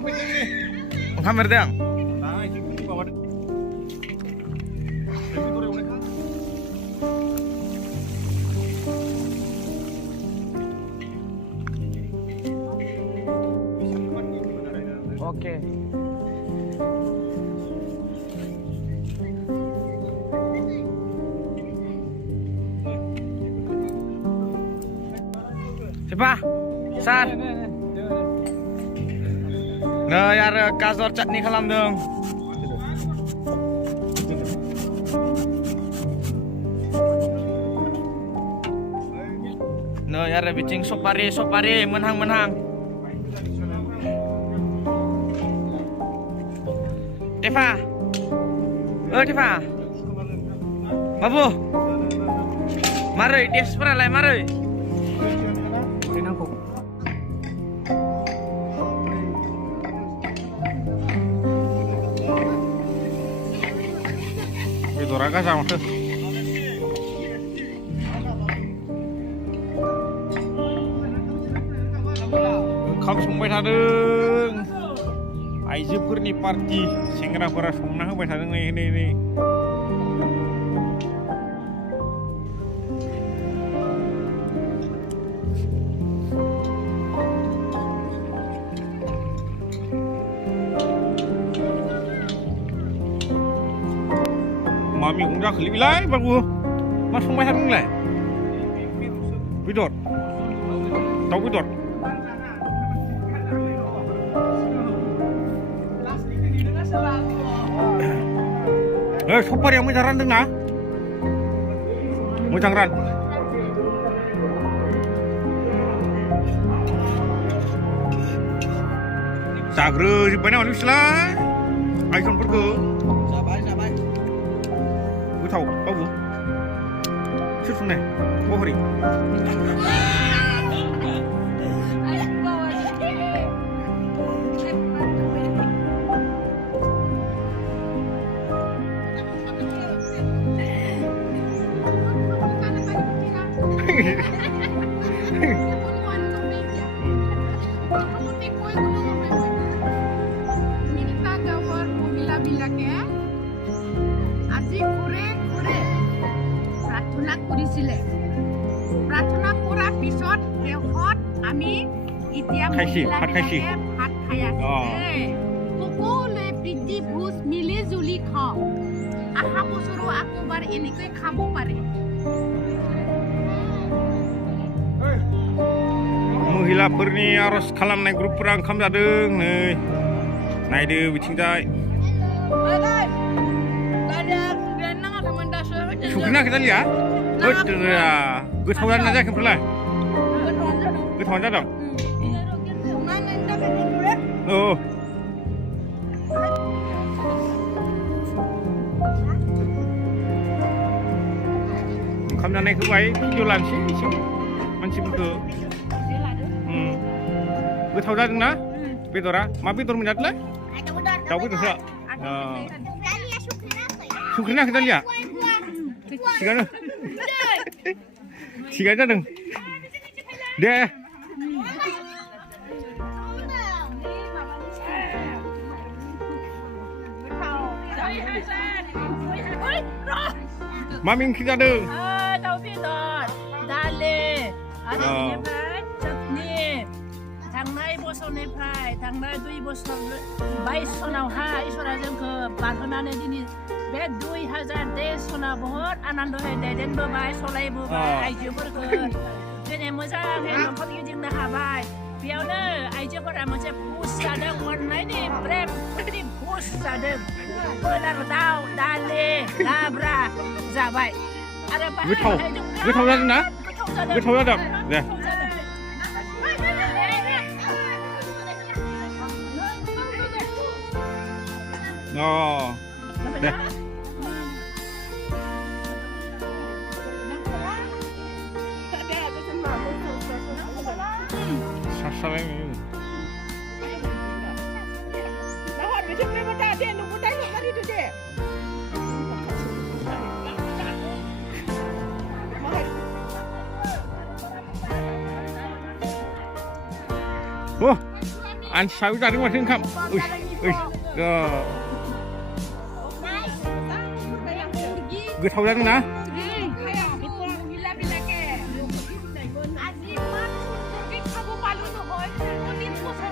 Onkam berdang. Oke. Siapa? San. Nah, yar kazor chutney खालामदों. Nah, yar biting sopari menhang. Deva. Deva. Babu. Mari, dia seperti mari. Raga sama tuh. Oंखाम संबाय थादों. आइजोफोरनि party सेंग्राफोरा संना होबाय थादों नै. Mami cũng ra khởi lại bagus. Mas không may thằng này. Bidot. Tahu bidot. Sopar yang menjaran tengah. Menjaran. Sagre di mana orang Islam? Aikon pergi. Sabar. Thầu bao vụ xuất xuống này bao hori प्रार्थना पूरा पिছত देवत आमी इतिया भात खाইছি भात खाই আছে সকলোৱে প্ৰীতি ভোজ মিলি Julie খাওঁ আহা বছৰো আকৌবাৰ এনেকৈ খাব পাৰে महिलाफोरनि आरज खालामनाय ग्रुपफोरा ओंखाम जादों नै नायदो बिथिंजाय सुखना kita lihat गोथाव जादोंना जायाखै ओमफ्राय गोथावानो जादों ओंखाम जानायखौ बाहाय भिडिअ लानोसै एसे मानसिफोरखौ गोथाव जादोंना बेदरा मा बेदर मोनजादोंलाय दाउ बेदरसो संख्रि नाङाखै दालिया थिगानो जादों दे मा ओंख्रि जादों दाउ बेदर दालि आरो बेनिफ्राय चटनि थांनाय बोसोरनिफ्राय थांनाय 2 बोसोर 22 सनावहा इसोरा जोंखौ बारहोनानै दिनै बे 2023 सना बहुत आनन्दयै दैदेनबोबाय सलायबोबाय आइजोफोरखौ दिनै मोजाङै न'खर गिदिंनो हाबाय बेयावनो आइजोफोरा मोनसे भोज जादों अननायनि प्रेमनि भोज जादों दाउ दालि लाब्रा जाबाय आरो गोथाव जादोंना गोथाव जादों दे deh. Sasal ini. Oh, An sawi tadi masih kam. Gotaw जादों ना? আজি ইমান সুন্দৰকৈ খাব পালো নহয় 30 বছৰ